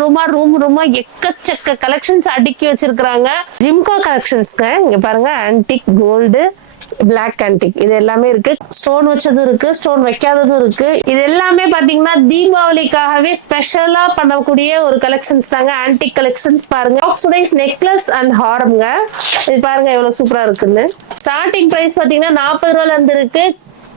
ரூமா எக்கச்சக்க கலெக்ஷன்ஸ் அடுக்கி வச்சிருக்காங்க. ஜிம்கா கலெக்ஷன்ஸ்ங்க. இங்க பாருங்க, ஆன்டிக் கோல்டு, பிளாக் ஆன்டிக் இது எல்லாமே இருக்கு. ஸ்டோன் வச்சதும் இருக்கு, ஸ்டோன் வைக்காததும் இருக்கு. இது எல்லாமே பாத்தீங்கன்னா தீபாவளிக்காகவே ஸ்பெஷலா பண்ணக்கூடிய ஒரு கலெக்ஷன்ஸ் தாங்க. ஆன்டிக் கலெக்ஷன்ஸ் பாருங்க. ஆக்சிடைஸ் நெக்லஸ் அண்ட் ஹாரம்ங்க. இது பாருங்க எவ்வளவு சூப்பரா இருக்குன்னு. ஸ்டார்டிங் பிரைஸ் பாத்தீங்கன்னா 40 ரூபாயில இருந்து இருக்கு.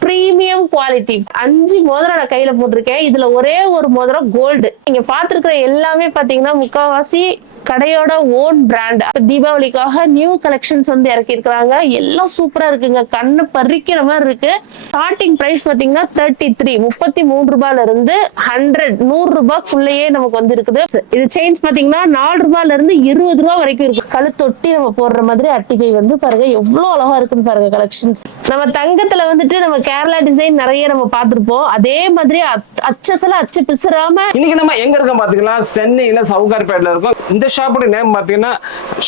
Premium quality. 5 மோதிரம் நான் கையில போட்டிருக்கேன். இதுல ஒரே ஒரு மோதிரம் கோல்டு. நீங்க பாத்துருக்கிற எல்லாமே பாத்தீங்கன்னா முக்காவாசி கடையோட ஓன் பிராண்ட். தீபாவளிக்காக நியூ கலெக்ஷன்ஸ் வந்து இறக்கி இருக்காங்க. எல்லாம் சூப்பரா இருக்குங்க, கண்ணு பறிக்கிற மாதிரி இருக்கு. ஸ்டார்டிங் பிரைஸ் பாத்தீங்கன்னா 33 ரூபாயில இருந்து 100 ரூபாய்க்குள்ளேயே நமக்கு வந்து இருக்குது. இது செயின்ஸ் பாத்தீங்கன்னா 4 ரூபாயில இருந்து 20 ரூபாய் வரைக்கும் இருக்கு. கழுத்தொட்டி நம்ம போடுற மாதிரி அட்டிகை வந்து பாருங்க எவ்வளவு அழகா இருக்குன்னு பாருங்க கலெக்ஷன்ஸ். நம்ம தங்கத்துல வந்துட்டு நம்ம கேரளா டிசைன் நிறைய நம்ம பார்த்திருப்போம். அதே மாதிரி அச்சசல அச்சு பிசுறாம இன்னைக்கு நம்ம எங்க இருக்கோம் பாத்தீங்கன்னா சென்னையில சவுகார்பேட்ல இருக்கோம். இந்த ஷாப்போட நேம் பாத்தீங்கன்னா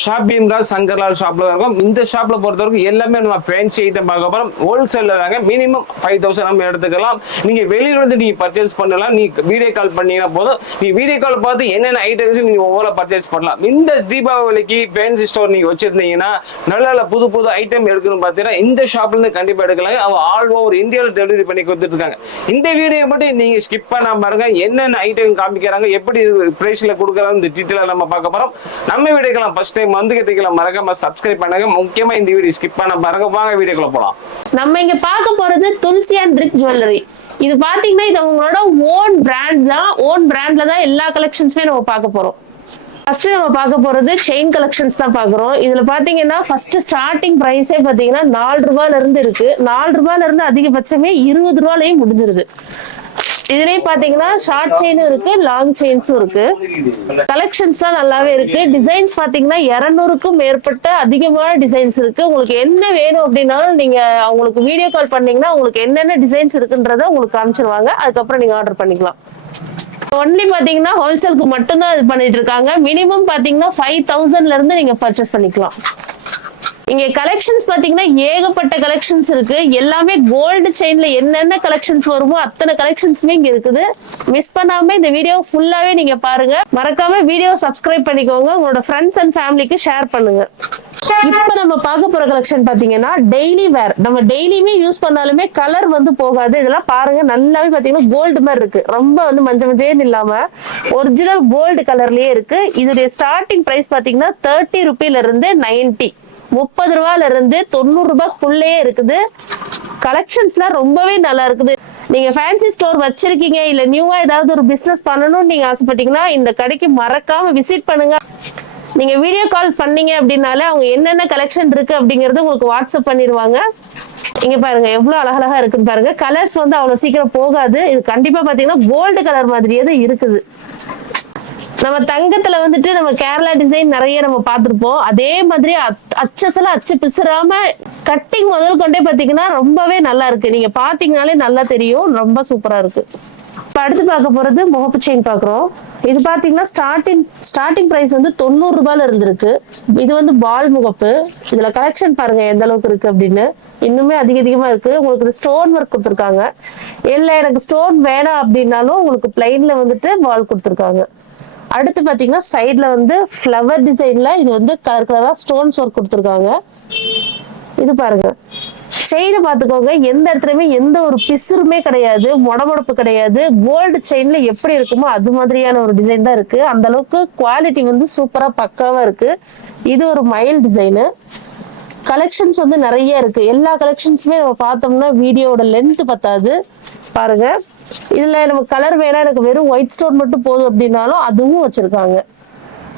ஷாப் பீம்ராஜ் சங்கர்லால் ஷாப்ல இருக்கும். இந்த ஷாப்ல பொறுத்த வரைக்கும் எல்லாமே நம்ம ஃபேன்சி ஐட்டம் பார்க்க போறோம். ஹோல்சேல்ல தாங்க. மினிமம் 5000 நம்ம எடுத்துக்கலாம். நீங்க வெளியில வந்து நீங்க பர்ச்சேஸ் பண்ணலாம். நீ வீடியோ கால் பண்ணீங்கன்னா போதும். நீ வீடியோ கால் பார்த்து என்னென்ன ஐட்டம்ஸ் நீங்க ஒவ்வொரு பர்ச்சேஸ் பண்ணலாம். இந்த தீபாவளிக்கு ஃபேன்சி ஸ்டோர் நீங்க வச்சிருந்தீங்கன்னா நல்ல புது ஐட்டம் எடுக்கணும் பாத்தீங்கன்னா இந்த ஷாப்ல இருந்து கண்டிப்பா எடுக்கலாங்க. அவங்க ஆல் ஓவர் இந்தியாவில் டெலிவரி பண்ணி கொடுத்துட்டு இருக்காங்க. இந்த வீடியோ மட்டும் நீங்க ஸ்கிப் பண்ணாம பாருங்க. என்னென்ன ஐட்டம் காமிக்கிறாங்க, எப்படி பிரைஸ்ல கொடுக்குறாங்க, இந்த டீட்டெயிலா நம்ம பார்க்க போறோம். நம்ம வீடியோக்கெல்லாம் ஃபர்ஸ்ட் டைம் வந்து கேட்கலாம், மறக்காம சப்ஸ்கிரைப் பண்ணுங்க. முக்கியமா இந்த வீடியோ ஸ்கிப் பண்ண பாருங்க. வாங்க வீடியோக்குள்ள போலாம். நம்ம இங்க பார்க்க போறது துளசி அண்ட் பிரிக் ஜுவல்லரி. இது பாத்தீங்கன்னா இது உங்களோட ஓன் பிராண்ட் தான். ஓன் பிராண்ட்ல தான் எல்லா கலெக்ஷன்ஸுமே நம்ம பார்க்க போறோம். ஃபர்ஸ்ட் நம்ம பார்க்க போறது செயின் கலெக்ஷன்ஸ் தான் பாக்குறோம். இதுல பாத்தீங்கன்னா ஃபர்ஸ்ட் ஸ்டார்டிங் பிரைஸே பாத்தீங்கன்னா 4 ரூபாயில இருந்து இருக்கு. 4 ரூபாயில இருந்து அதிகபட்சமே 20 ரூபாயிலையும் முடிஞ்சிருது. இதுலயே பாத்தீங்கன்னா ஷார்ட் செயினும் இருக்கு, லாங் செயின்ஸும் இருக்கு. கலெக்ஷன்ஸ் தான் நல்லாவே இருக்கு. டிசைன்ஸ் பாத்தீங்கன்னா 200க்கும் மேற்பட்ட அதிகமான டிசைன்ஸ் இருக்கு. உங்களுக்கு என்ன வேணும் அப்படின்னாலும் நீங்க அவங்களுக்கு வீடியோ கால் பண்ணீங்கன்னா உங்களுக்கு என்னென்ன டிசைன்ஸ் இருக்குன்றத உங்களுக்கு காமிச்சிருவாங்க. அதுக்கப்புறம் நீங்க ஆர்டர் பண்ணிக்கலாம். ஒன்லி பாத்தீங்கன்னா ஹோல்சேலுக்கு மட்டும் தான் இது பண்ணிட்டு இருக்காங்க. மினிமம் பாத்தீங்கன்னா 5000ல இருந்து நீங்க பர்ச்சேஸ் பண்ணிக்கலாம். இங்க கலெக்ஷன்ஸ் பாத்தீங்கன்னா ஏகப்பட்ட கலெக்ஷன்ஸ் இருக்கு. எல்லாமே கோல்டு செயின்ல என்னென்ன கலெக்ஷன்ஸ் வருமோ அத்தனை கலெக்ஷன்ஸுமே இங்க இருக்குது. மிஸ் பண்ணாம இந்த வீடியோ ஃபுல்லாவே நீங்க பாருங்க. மறக்காம வீடியோ சப்ஸ்கிரைப் பண்ணிக்கோங்க. உங்களோட ஃப்ரெண்ட்ஸ் அண்ட் ஃபேமிலிக்கு ஷேர் பண்ணுங்க. இப்ப நம்ம பார்க்க போற கலெக்ஷன் பாத்தீங்கன்னா டெய்லி வேர். நம்ம டெய்லியுமே யூஸ் பண்ணாலுமே கலர் வந்து போகாது. இதெல்லாம் பாருங்க நல்லாவே பாத்தீங்கன்னா கோல்டு மாதிரி இருக்கு. ரொம்ப வந்து மஞ்சேன்னு இல்லாம ஒரிஜினல் கோல்டு கலர்லயே இருக்கு. இதோட ஸ்டார்டிங் பிரைஸ் பாத்தீங்கன்னா 30 ரூபாயில இருந்து 30 ரூபாயில இருந்து 90 ரூபாய்க்குள்ளேயே இருக்குது. கலெக்ஷன்ஸ்லாம் ரொம்பவே நல்லா இருக்குது. நீங்க ஃபேன்சி ஸ்டோர் வச்சிருக்கீங்க, இல்ல நியூவா ஏதாவது ஒரு பிசினஸ் பண்ணணும்னு நீங்க ஆசைப்பட்டீங்கன்னா இந்த கடைக்கு மறக்காம விசிட் பண்ணுங்க. நீங்க வீடியோ கால் பண்ணீங்க அப்படின்னாலே அவங்க என்னென்ன கலெக்ஷன் இருக்கு அப்படிங்கறது உங்களுக்கு வாட்ஸ்அப் பண்ணிடுவாங்க. இங்க பாருங்க எவ்வளவு அழகழகா இருக்குன்னு பாருங்க. கலர்ஸ் வந்து அவ்வளவு சீக்கிரம் போகாது. இது கண்டிப்பா பாத்தீங்கன்னா கோல்டு கலர் மாதிரியே தான் இருக்குது. நம்ம தங்கத்துல வந்துட்டு நம்ம கேரளா டிசைன் நிறைய நம்ம பார்த்திருப்போம். அதே மாதிரி அச்சசல அச்சு பிசுறாம கட்டிங் முதல் கொண்டே பாத்தீங்கன்னா ரொம்பவே நல்லா இருக்கு. நீங்க பாத்தீங்கன்னாலே நல்லா தெரியும், ரொம்ப சூப்பரா இருக்கு. இப்ப அடுத்து பார்க்க போறது முகப்பு செயின் பாக்குறோம். இது பாத்தீங்கன்னா ஸ்டார்டிங் பிரைஸ் வந்து 90 ரூபாயில இருந்திருக்கு. இது வந்து பால் முகப்பு. இதுல கலெக்ஷன் பாருங்க எந்த அளவுக்கு இருக்கு அப்படின்னு. இன்னுமே அதிகமா இருக்கு. உங்களுக்கு ஸ்டோன் ஒர்க் கொடுத்துருக்காங்க. இல்ல எனக்கு ஸ்டோன் வேணாம் அப்படின்னாலும் உங்களுக்கு பிளைன்ல வந்துட்டு பால் கொடுத்துருக்காங்க. அடுத்து பாத்தீங்கன்னா சைட்ல வந்து ஃப்ளவர் டிசைன்ல இது வந்து கலர் கலரா ஸ்டோன்ஸ் ஒர்க் கொடுத்துருக்காங்க. இது பாருங்க செயினை பாத்துக்கோங்க. எந்த இடத்துலயுமே எந்த ஒரு பிசுறுமே கிடையாது, மொடமொடப்பு கிடையாது. கோல்டு செயின்ல எப்படி இருக்குமோ அது மாதிரியான ஒரு டிசைன் தான் இருக்கு. அந்த அளவுக்கு குவாலிட்டி வந்து சூப்பரா பக்காவா இருக்கு. இது ஒரு மயில் டிசைனு. கலெக்ஷன்ஸ் வந்து நிறைய இருக்கு. எல்லா கலெக்ஷன்ஸுமே நம்ம பார்த்தோம்னா வீடியோட லென்த் பத்தாது. பாருங்க இதுல நமக்கு கலர் வேணா, எனக்கு வெறும் ஒயிட் ஸ்டோன் மட்டும் போதும் அப்படின்னாலும் அதுவும் வச்சிருக்காங்க.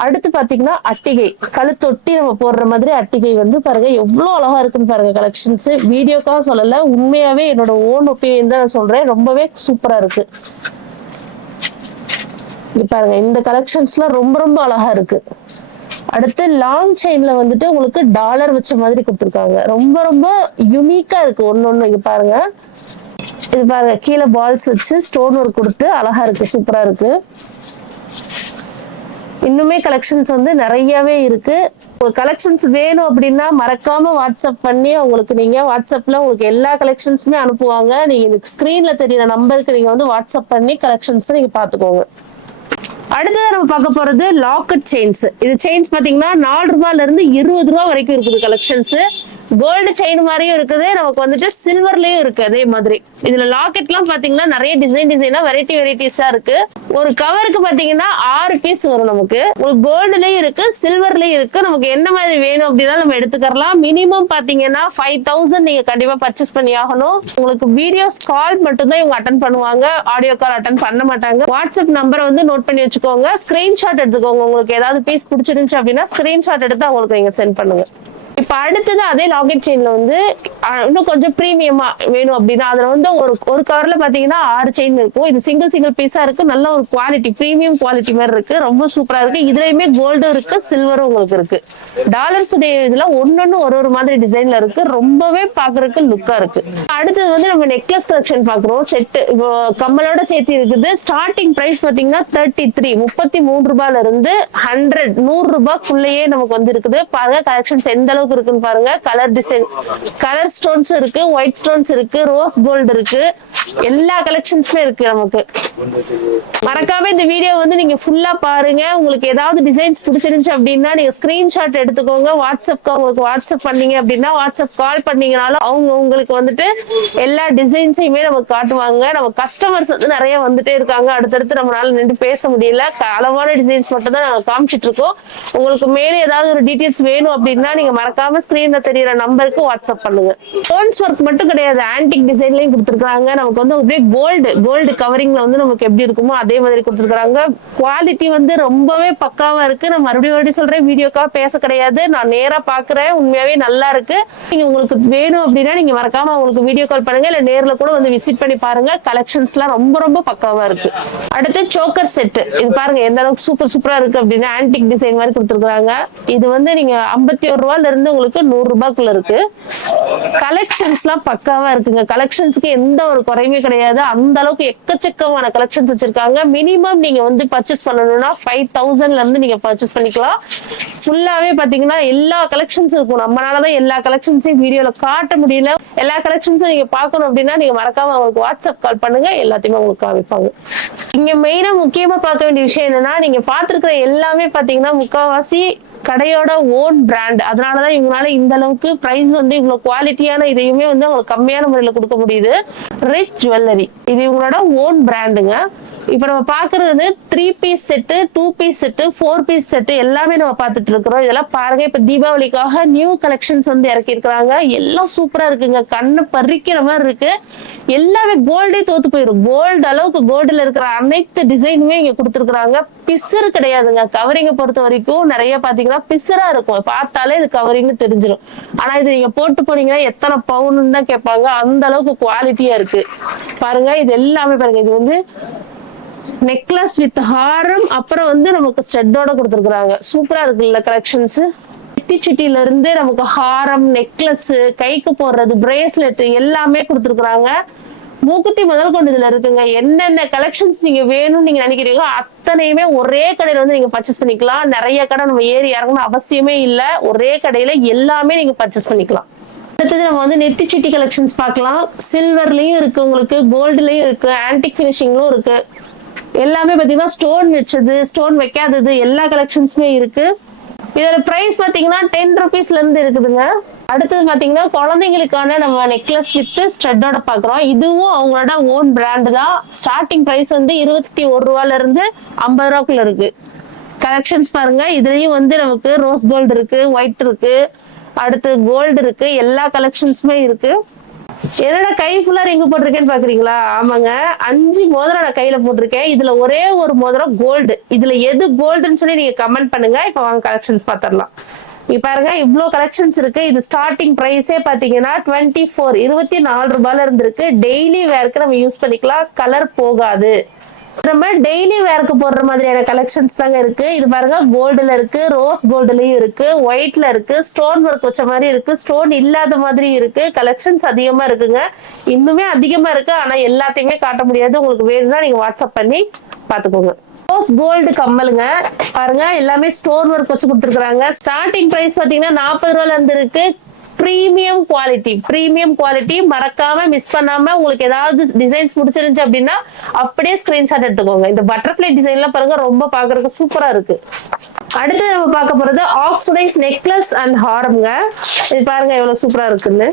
அடுத்து பாத்தீங்கன்னா அட்டிகை, கழுத்தொட்டி நம்ம போடுற மாதிரி அட்டிகை வந்து பாருங்க எவ்வளவு அழகா இருக்குன்னு பாருங்க. கலெக்ஷன்ஸ் வீடியோக்காக சொல்லல, உண்மையாவே என்னோட ஓன் ஒப்பீனியன் தான் நான் சொல்றேன். ரொம்பவே சூப்பரா இருக்கு. இங்க பாருங்க இந்த கலெக்ஷன்ஸ்லாம் ரொம்ப அழகா இருக்கு. அடுத்து லாங் செயின்ல வந்துட்டு உங்களுக்கு டாலர் வச்ச மாதிரி கொடுத்துருக்காங்க. ரொம்ப யூனிக்கா இருக்கு ஒன்னொன்னு. இங்க பாருங்க இது பாருங்க கீழே பால்ஸ் வச்சு ஸ்டோன் ஒர்க் கொடுத்து அழகா இருக்கு, சூப்பரா இருக்கு. இன்னுமே கலெக்ஷன்ஸ் வந்து நிறையவே இருக்கு. கலெக்ஷன்ஸ் வேணும் அப்படின்னா மறக்காம வாட்ஸ்அப் பண்ணி உங்களுக்கு நீங்க வாட்ஸ்அப்ல உங்களுக்கு எல்லா கலெக்ஷன்ஸுமே அனுப்புவாங்க. நீங்க ஸ்கிரீன்ல தெரியற நம்பருக்கு நீங்க வந்து வாட்ஸ்அப் பண்ணி கலெக்ஷன்ஸ் நீங்க பாத்துக்கோங்க. அடுத்தது நம்ம பார்க்க போறது லாக்கெட் செயின்ஸ். இது செயின்ஸ் பாத்தீங்கன்னா 4 ரூபாயில இருந்து 20 ரூபாய் வரைக்கும் இருக்குது கலெக்ஷன்ஸ். கோல்டு செயின் மாதிரியும் இருக்குது, நமக்கு வந்துட்டு சில்வர்லயும் இருக்கு அதே மாதிரி. இதுல லாக்கெட் எல்லாம் பாத்தீங்கன்னா நிறைய டிசைனா வெரைட்டிஸா இருக்கு. ஒரு கவருக்கு பாத்தீங்கன்னா 6 பீஸ் வரும் நமக்கு. உங்களுக்கு கோல்டுலயும் இருக்கு, சில்வர்லயும் இருக்கு. நமக்கு என்ன மாதிரி வேணும் அப்படின்னா நம்ம எடுத்துக்கலாம். மினிமம் பாத்தீங்கன்னா 5000 நீங்க கண்டிப்பா பர்ச்சேஸ் பண்ணி ஆகணும். உங்களுக்கு வீடியோஸ் கால் மட்டும் தான் இவங்க அட்டன் பண்ணுவாங்க, ஆடியோ கால் அட்டன் பண்ண மாட்டாங்க. வாட்ஸ்அப் நம்பரை வந்து நோட் பண்ணி வச்சுக்கோங்க, ஸ்கிரீன்ஷாட் எடுத்துக்கோங்க. உங்களுக்கு ஏதாவது பீஸ் பிடிச்சிருந்துச்சு அப்படின்னா ஸ்கிரீன்ஷாட் எடுத்து அவங்களுக்கு நீங்க சென்ட் பண்ணுங்க. இப்ப அடுத்தது அதே லாக்கெட் செயின்ல வந்து இன்னும் கொஞ்சம் பிரீமியமா வேணும் அப்படின்னா அதுல வந்து ஒரு கவர்ல பாத்தீங்கன்னா 6 செயின் இருக்கும். இது சிங்கிள் பீஸா இருக்கு, நல்ல ஒரு குவாலிட்டி, பிரீமியம் குவாலிட்டி மாதிரி இருக்கு, ரொம்ப சூப்பரா இருக்கு. இதுலயுமே கோல்டும் இருக்கு, சில்வரும் உங்களுக்கு இருக்கு. டாலர்ஸ் இதுல ஒன்னொன்னு ஒரு மாதிரி டிசைன்ல இருக்கு, ரொம்பவே பாக்குறதுக்கு லுக்கா இருக்கு. அடுத்தது வந்து நம்ம நெக்லஸ் கலெக்ஷன் பாக்குறோம். செட் இப்போ கம்மலோட சேர்த்து இருக்குது. ஸ்டார்டிங் பிரைஸ் பாத்தீங்கன்னா 33 ரூபாயில இருந்து 100 ரூபாய்க்குள்ளேயே நமக்கு வந்து இருக்குது. பாருங்க கலெக்ஷன்ஸ் எந்த அளவுக்கு இருக்குன்னு பாருங்க. கலர் டிசைன், கலர் ஸ்டோன்ஸ் இருக்கு, ஒயிட் ஸ்டோன்ஸ் இருக்கு, ரோஸ் கோல்டு இருக்கு, எல்லா கலெக்ஷன்ஸுமே இருக்கு நமக்கு. மறக்காம இந்த வீடியோ வந்து நீங்க ஃபுல்லா பாருங்க. உங்களுக்கு ஏதாவது டிசைன்ஸ் பிடிச்சிருந்துச்சு அப்படின்னா நீங்க ஸ்கிரீன்ஷாட் எடுத்துக்கோங்க. உங்களுக்கு வாட்ஸ்அப் பண்ணீங்க அப்படின்னா, வாட்ஸ்அப் கால் பண்ணீங்கனாலும் அவங்க உங்களுக்கு வந்துட்டு எல்லா டிசைன்ஸையுமே நமக்கு காட்டுவாங்க. நம்ம கஸ்டமர்ஸ் வந்து நிறைய வந்துட்டே இருக்காங்க, அடுத்தடுத்து நம்மளால நின்று பேச முடியல. அளவான டிசைன்ஸ் மட்டும் தான் நாங்க காமிச்சிட்டு இருக்கோம். உங்களுக்கு மேலே ஏதாவது ஒரு டீடைல்ஸ் வேணும் அப்படின்னா நீங்க மறக்காம ஸ்கிரீன்ல தெரியற நம்பருக்கு வாட்ஸ்அப் பண்ணுங்க. ஸ்டோன்ஸ் ஒர்க் மட்டும் கிடையாது, ஆன்டிக் டிசைன்லயும் கொடுத்துருக்காங்க. நமக்கு வந்து அப்படியே கோல்டு கவரிங்ல வந்து நமக்கு எப்படி இருக்குமோ அதே மாதிரி கொடுத்துருக்காங்க. குவாலிட்டி வந்து ரொம்பவே பக்காவா இருக்கு. நான் மறுபடியும் சொல்றேன், வீடியோக்கா பேச கிடையாது, நான் நேரா பாக்குறேன், உண்மையாவே நல்லா இருக்கு. நீங்க உங்களுக்கு வேணும் அப்படின்னா நீங்க மறக்காம உங்களுக்கு வீடியோ கால் பண்ணுங்க, இல்ல நேர்ல கூட வந்து விசிட் பண்ணி பாருங்க. கலெக்ஷன்ஸ் எல்லாம் ரொம்ப பக்காவா இருக்கு. அடுத்து சோக்கர் செட், இது பாருங்க எந்த அளவுக்கு சூப்பரா இருக்கு அப்படின்னா ஆன்டிக் டிசைன் மாதிரி கொடுத்துருக்காங்க. இது வந்து நீங்க 51 ரூபாயில இருந்து உங்களுக்கு 100 ரூபாய்க்குள்ள இருக்கு. கலெக்ஷன்ஸ் எல்லாம் பக்காவா இருக்குங்க. கலெக்ஷன்ஸ்க்கு எந்த ஒரு குறையுமே கிடையாது, அந்த அளவுக்கு எக்கச்சக்கமான கலெக்ஷன்ஸ் வச்சிருக்காங்க. மினிமம் நீங்க வந்து பர்ச்சேஸ் பண்ணணும்னா 5000ல இருந்து நீங்க பர்ச்சேஸ் பண்ணிக்கலாம். ஃபுல்லாவே பாத்தீங்கன்னா எல்லா கலெக்ஷன்ஸ் இருக்கும். நம்மளாலதான் எல்லா கலெக்ஷன்ஸையும் வீடியோல காட்ட முடியல. எல்லா கலெக்ஷன்ஸும் நீங்க பாக்கணும் அப்படின்னா நீங்க மறக்காம அவங்களுக்கு வாட்ஸ்அப் கால் பண்ணுங்க, எல்லாத்தையுமே உங்களுக்கு காமிப்பாங்க. இங்க மெயினா முக்கியமா பார்க்க வேண்டிய விஷயம் என்னன்னா, நீங்க பாத்துருக்கிற எல்லாமே பாத்தீங்கன்னா முக்காவாசி கடையோட ஓன் பிராண்ட். அதனாலதான் இவங்களால இந்த அளவுக்கு பிரைஸ் வந்து இவ்வளவு குவாலிட்டியான இதையுமே வந்து அவங்களுக்கு கம்மியான முறையில கொடுக்க முடியுது. ரிச் ஜுவல்லரி, இது இவங்களோட ஓன் பிராண்டுங்க. இப்ப நம்ம பாக்குறது 3 piece set, 2 piece set, 4 piece set எல்லாமே நம்ம பார்த்துட்டு இருக்கிறோம். இதெல்லாம் பாருங்க, இப்ப தீபாவளிக்காக நியூ கலெக்ஷன்ஸ் வந்து இறக்கி இருக்கிறாங்க. எல்லாம் சூப்பரா இருக்குங்க, கண்ணு பறிக்கிற மாதிரி இருக்கு. எல்லாமே கோல்டே தோத்து போயிடும். கோல்டு அளவுக்கு கோல்டுல இருக்கிற அனைத்து டிசைனுமே இங்க கொடுத்துருக்காங்க. பிசுறு கிடையாதுங்க. கவரிங்க பொறுத்த வரைக்கும் நிறைய பாத்தீங்கன்னா பிசுறா இருக்கும், பார்த்தாலே இது கவரிங்னு தெரிஞ்சிடும். ஆனா இது நீங்க போட்டு போனீங்கன்னா எத்தனை பவுன் தான் கேட்பாங்க, அந்த அளவுக்கு குவாலிட்டியா இருக்கு. பாருங்க இது எல்லாமே பாருங்க, இது வந்து நெக்லஸ் வித் ஹாரம், அப்புறம் வந்து நமக்கு ஸ்டட்டோட கொடுத்துருக்காங்க. சூப்பரா இருக்குல்ல கலெக்ஷன்ஸ். சிட்டில இருந்து நமக்கு ஹாரம், நெக்லஸ், கைக்கு போடுறது, பிரேஸ்லெட் எல்லாமே கொடுத்துருக்காங்க. மூக்குத்தி முதல் கொண்டு இதுல இருக்குங்க. என்னென்ன கலெக்ஷன்ஸ் நீங்க வேணும்னு நீங்க நினைக்கிறீங்களோ அத்தனையுமே ஒரே கடையில வந்து நீங்க பர்ச்சேஸ் பண்ணிக்கலாம். நிறைய கடை நம்ம ஏறி இறங்கணும் அவசியமே இல்ல, ஒரே கடையில எல்லாமே நீங்க பர்ச்சேஸ் பண்ணிக்கலாம். அடுத்தது நம்ம வந்து நெத்தி சிட்டி கலெக்ஷன்ஸ் பார்க்கலாம். சில்வர்லயும் இருக்கு, உங்களுக்கு கோல்டுலயும் இருக்கு, ஆன்டிக் பினிஷிங்லும் இருக்கு. எல்லாமே பாத்தீங்கன்னா ஸ்டோன் வச்சது, ஸ்டோன் வைக்காதது, எல்லா கலெக்ஷன்ஸுமே இருக்கு. இதோட பிரைஸ் பாத்தீங்கன்னா 10 ரூபீஸ்ல இருந்து இருக்குதுங்க. அடுத்தது பாத்தீங்கன்னா குழந்தைங்களுக்கான நம்ம நெக்லஸ் வித் ஸ்டட்டோட பாக்குறோம். இதுவும் அவங்களோட ஓன் பிராண்ட் தான். ஸ்டார்டிங் பிரைஸ் வந்து 21 ரூபாயில இருந்து 50 ரூபாய்க்குள்ள இருக்கு. கலெக்ஷன்ஸ் பாருங்க, இதுலயும் வந்து நமக்கு ரோஸ் கோல்டு இருக்கு, ஒயிட் இருக்கு, அடுத்து கோல்டு இருக்கு, எல்லா கலெக்ஷன்ஸுமே இருக்கு. என்னோட கை ஃபுல்லா ரிங்கு போட்டிருக்கேன்னு பாக்குறீங்களா? ஆமாங்க, 5 மோதிரம் நான் கையில போட்டிருக்கேன். இதுல ஒரே ஒரு மோதிரம் கோல்டு. இதுல எது கோல்டுன்னு சொல்லி நீங்க கமெண்ட் பண்ணுங்க. இப்ப வாங்க கலெக்ஷன்ஸ் பாத்திரலாம். இப்ப பாருங்க, இவ்வளவு கலெக்ஷன்ஸ் இருக்கு. இது ஸ்டார்டிங் பிரைஸே பாத்தீங்கன்னா 24 ரூபாயில இருந்திருக்கு. டெய்லி வேர்க்கு நம்ம யூஸ் பண்ணிக்கலாம், கலர் போகாது. நம்ம டெய்லி வேர்க்கு போடுற மாதிரியான கலெக்ஷன்ஸ் தாங்க இருக்கு. இது பாருங்க, கோல்டுல இருக்கு, ரோஸ் கோல்டுலயும் இருக்கு, ஒயிட்ல இருக்கு, ஸ்டோன் ஒர்க் வச்ச மாதிரி இருக்கு, ஸ்டோன் இல்லாத மாதிரி இருக்கு. கலெக்ஷன்ஸ் அதிகமா இருக்குங்க, இன்னுமே அதிகமா இருக்கு. ஆனா எல்லாத்தையுமே காட்ட முடியாது. உங்களுக்கு வேணும்னா நீங்க வாட்ஸ்அப் பண்ணி பாத்துக்கோங்க. ரோஸ் கோல்டு கம்மலுங்க, பாருங்க எல்லாமே ஸ்டோன் ஒர்க் வச்சு கொடுத்துருக்காங்க. ஸ்டார்டிங் பிரைஸ் பாத்தீங்கன்னா 40 ரூபாயில இருந்து இருக்கு. பிரீமியம் குவாலிட்டி மறக்காம மிஸ் பண்ணாம உங்களுக்கு ஏதாவது டிசைன்ஸ் பிடிச்சிருந்துச்சு அப்படின்னா அப்படியே ஸ்கிரீன்ஷாட் எடுத்துக்கோங்க. இந்த பட்டர்ஃபிளை டிசைன்லாம் பாருங்க ரொம்ப பாக்குறதுக்கு சூப்பரா இருக்கு. அடுத்து நம்ம பார்க்க போறது ஆக்சிடைஸ் நெக்லஸ் அண்ட் ஹாரம்ங்க. இது பாருங்க எவ்வளவு சூப்பரா இருக்குன்னு.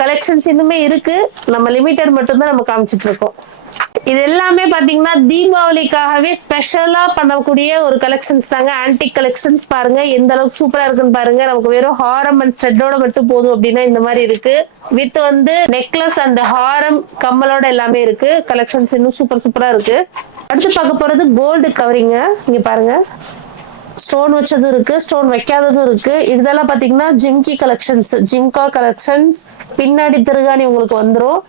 கலெக்ஷன்ஸ் இன்னுமே இருக்கு, நம்ம லிமிடெட் மட்டும் தான் நம்ம காமிச்சிட்டு இருக்கோம். இது எல்லாமே பாத்தீங்கன்னா தீபாவளிக்காகவே ஸ்பெஷலா பண்ணக்கூடிய ஒரு கலெக்ஷன்ஸ் தாங்க. ஆன்டிக் கலெக்ஷன்ஸ் பாருங்க எந்த அளவுக்கு சூப்பரா இருக்குன்னு பாருங்க. நமக்கு வெறும் ஹாரம் அண்ட் ஸ்டெட்டோட மட்டும் போதும் அப்படின்னா இந்த மாதிரி இருக்கு. வித் வந்து நெக்லஸ் அண்ட் ஹாரம் கம்மலோட எல்லாமே இருக்கு. கலெக்ஷன்ஸ் இன்னும் சூப்பரா இருக்கு. அடுத்து பார்க்க போறது கோல்டு கவரிங்க. இங்க பாருங்க ஸ்டோன் வச்சதும் இருக்கு, ஸ்டோன் வைக்காததும் இருக்கு. இதெல்லாம் பாத்தீங்கன்னா ஜிம்கா கலெக்ஷன்ஸ். பின்னாடி திருகாணி உங்களுக்கு வந்துரும்.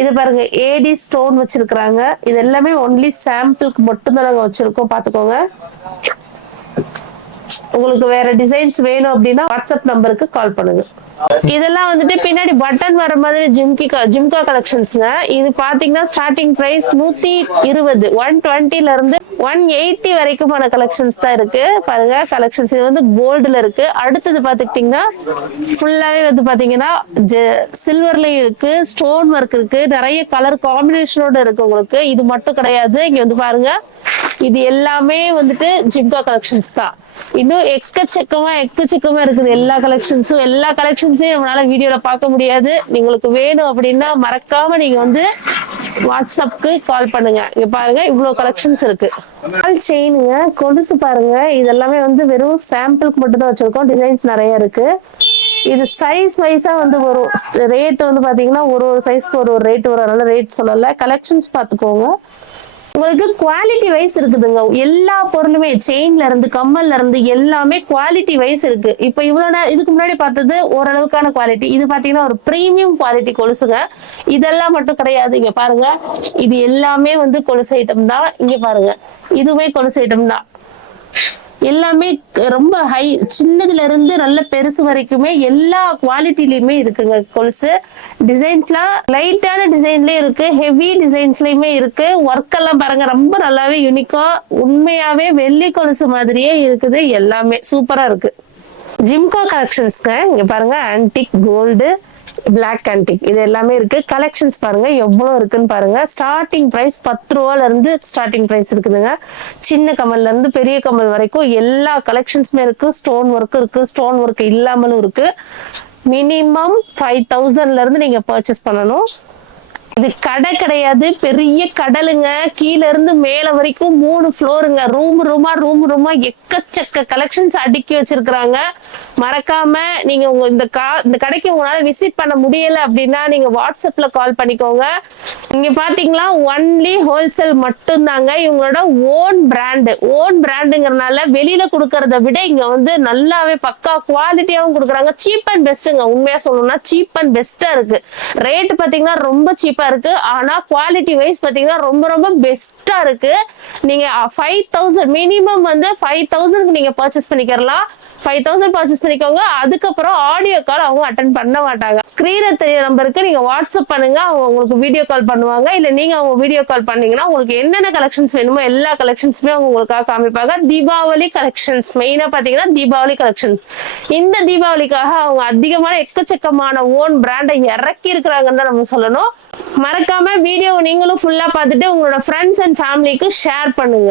இது பாருங்க ஏடி ஸ்டோன் வச்சிருக்காங்க. இது எல்லாமே ஒன்லி சாம்பிளுக்கு மட்டும் தான் நாங்க வச்சிருக்கோம், பாத்துக்கோங்க. உங்களுக்கு வேற டிசைன்ஸ் வேணும் அப்படின்னா வாட்ஸ்அப் நம்பருக்கு கால் பண்ணுங்க. இதெல்லாம் வந்துட்டு பின்னாடி பட்டன் வர மாதிரி ஜிம்கா கலெக்ஷன்ஸ்ங்க. இது பாத்தீங்கன்னா ஸ்டார்டிங் பிரைஸ் 120 120ல இருந்து 180 வரைக்குமான கலெக்ஷன்ஸ் தான் இருக்கு. பாருங்க கலெக்ஷன்ஸ் இது வந்து கோல்டுல இருக்கு. அடுத்தது பாத்துக்கிட்டீங்கன்னா ஃபுல்லாவே வந்து பாத்தீங்கன்னா சில்வர்லயும் இருக்கு, ஸ்டோன் ஒர்க் இருக்கு, நிறைய கலர் காம்பினேஷனோட இருக்கு உங்களுக்கு. இது மட்டும் கிடையாது, இங்க வந்து பாருங்க இது எல்லாமே வந்துட்டு ஜிம்கா கலெக்ஷன்ஸ் தான். இன்னும் எக்கச்சக்கமா இருக்குது எல்லா கலெக்ஷன்ஸையும் நம்மளால வீடியோல பார்க்க முடியாது. உங்களுக்கு வேணும் அப்படின்னா மறக்காம நீங்க வந்து வாட்ஸ்அப்க்கு கால் பண்ணுங்க. இங்க பாருங்க இவ்வளவு கலெக்ஷன்ஸ் இருக்கு. செயினுங்க, கொலுசு பாருங்க. இதெல்லாமே வந்து வெறும் சாம்பிளுக்கு மட்டும் தான் வச்சிருக்கோம். டிசைன்ஸ் நிறைய இருக்கு. இது சைஸ் வைஸா வந்து வரும். ரேட் வந்து பாத்தீங்கன்னா ஒரு சைஸ்க்கு ஒரு ரேட் வரும், அதனால ரேட் சொல்லல. கலெக்ஷன்ஸ் பாத்துக்கோங்க. உங்களுக்கு குவாலிட்டி வைஸ் இருக்குதுங்க. எல்லா பொருளுமே செயின்ல இருந்து கம்மல்ல இருந்து எல்லாமே குவாலிட்டி வைஸ் இருக்கு. இப்ப இவ்வளவு இதுக்கு முன்னாடி பார்த்தது ஓரளவுக்கான குவாலிட்டி. இது பாத்தீங்கன்னா ஒரு பிரீமியம் குவாலிட்டி கொலுசுங்க. இதெல்லாம் மட்டும் கிடையாது. இங்க பாருங்க இது எல்லாமே வந்து கொலுசு ஐட்டம் தான். இங்க பாருங்க இதுவுமே கொலுசு ஐட்டம் தான். எல்லாமே ரொம்ப ஹை, சின்னதுல இருந்து நல்ல பெருசு வரைக்குமே எல்லா குவாலிட்டிலயுமே இருக்குங்க கொலுசு. டிசைன்ஸ்லாம் லைட்டான டிசைன்லயும் இருக்கு, ஹெவி டிசைன்ஸ்லயுமே இருக்கு. ஒர்க் எல்லாம் பாருங்க ரொம்ப நல்லாவே யூனிக்கா, உண்மையாவே வெள்ளி கொலுசு மாதிரியே இருக்குது. எல்லாமே சூப்பரா இருக்கு. ஜிம்கா கலெக்ஷன்ஸ்ங்க. இங்க பாருங்க ஆன்டிக் கோல்டு, பிளாக் ஆன்டிக் இது எல்லாமே இருக்கு. கலெக்ஷன்ஸ் பாருங்க எவ்வளவு இருக்குன்னு பாருங்க. ஸ்டார்டிங் பிரைஸ் 10 ரூபால இருந்து ஸ்டார்டிங் பிரைஸ் இருக்குதுங்க. சின்ன கமல்ல இருந்து பெரிய கமல் வரைக்கும் எல்லா கலெக்ஷன்ஸுமே இருக்கு. ஸ்டோன் ஒர்க் இருக்கு, ஸ்டோன் ஒர்க் இல்லாமலும் இருக்கு. மினிமம் 5000ல இருந்து நீங்க பர்ச்சேஸ் பண்ணணும். இது கடை கிடையாது, பெரிய கடலுங்க. கீழ இருந்து மேல வரைக்கும் 3 ஃப்ளோருங்க. ரூமா எக்கச்சக்க கலெக்ஷன்ஸ் அடுக்கி வச்சிருக்காங்க. மறக்காம நீங்க இந்த கடைக்கு உங்களால விசிட் பண்ண முடியல அப்படின்னா நீங்க வாட்ஸ்அப்ல கால் பண்ணிக்கோங்க. இங்க பாத்தீங்களா ஒன்லி ஹோல்சேல் மட்டும் தாங்க. இவங்களோட ஓன் பிராண்டுங்கிறதுனால வெளியில கொடுக்கறத விட இங்க வந்து நல்லாவே பக்கா குவாலிட்டியாவும் கொடுக்குறாங்க. சீப் அண்ட் பெஸ்ட்டுங்க. உண்மையா சொல்லணும்னா சீப் அண்ட் பெஸ்டா இருக்கு. ரேட் பாத்தீங்கன்னா ரொம்ப சீப்பா இருக்கு. ஆனா குவாலிட்டி வைஸ் பாத்தீங்கன்னா ரொம்ப பெஸ்டா இருக்கு. நீங்க 5000 மினிமம் வந்து 5000க்கு நீங்க பர்ச்சேஸ் பண்ணிக்கலாம். 5000 பர்ச்சேஸ் பண்ணிக்கோங்க. அதுக்கப்புறம் ஆடியோ கால் அவங்க அட்டென்ட் பண்ண மாட்டாங்க. ஸ்கிரீன்ல தெரிய நம்பருக்கு நீங்க வாட்ஸ்அப் பண்ணுங்க, அவங்க உங்களுக்கு வீடியோ கால் பண்ணுவாங்க. இல்ல நீங்க அவங்க வீடியோ கால் பண்ணீங்கன்னா உங்களுக்கு என்னென்ன கலெக்ஷன்ஸ் வேணுமோ எல்லா கலெக்ஷன்ஸுமே அவங்க உங்களுக்காக காமிப்பாங்க. தீபாவளி கலெக்ஷன்ஸ் மெயினா பாத்தீங்கன்னா தீபாவளி கலெக்ஷன்ஸ். இந்த தீபாவளிக்காக அவங்க அதிகமான எக்கச்சக்கமான ஓன் பிராண்டை இறக்கி இருக்கிறாங்கன்னு தான் நம்ம சொல்லணும். மறக்காம வீடியோ நீங்களும் ஃபுல்லா பார்த்துட்டு உங்களோட ஃப்ரெண்ட்ஸ் அண்ட் ஃபேமிலிக்கு ஷேர் பண்ணுங்க.